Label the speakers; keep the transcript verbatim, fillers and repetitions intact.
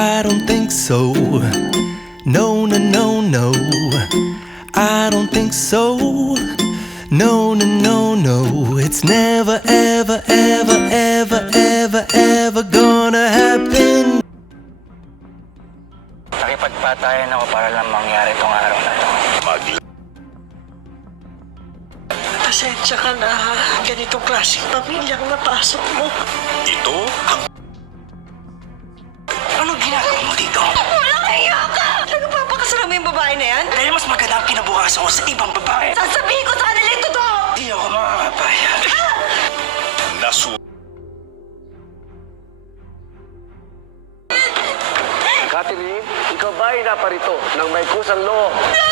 Speaker 1: I don't think so. No, no, no, no. I don't think so. No, no, no, no. It's never, ever, ever, ever, ever, ever gonna happen.
Speaker 2: Nakipagpatayan ako para lang mangyari tong araw na to.
Speaker 3: Magla...
Speaker 4: Pasensya ka na, ha? Ganitong klaseng pamilyang napasok mo.
Speaker 3: Ito ang...
Speaker 2: Anong ginagawa mo dito?
Speaker 4: Walang hiya ka! Nagpapakasala mo yung babae na yan?
Speaker 2: Dahil mas maganda ang kinabukasan ko sa ibang babae.
Speaker 4: Sasabihin ko sa kanila yung totoo!
Speaker 2: Di ako makakapayag.
Speaker 3: Nasu...
Speaker 5: Catherine, ikaw ba'y naparito ng may kusang loob?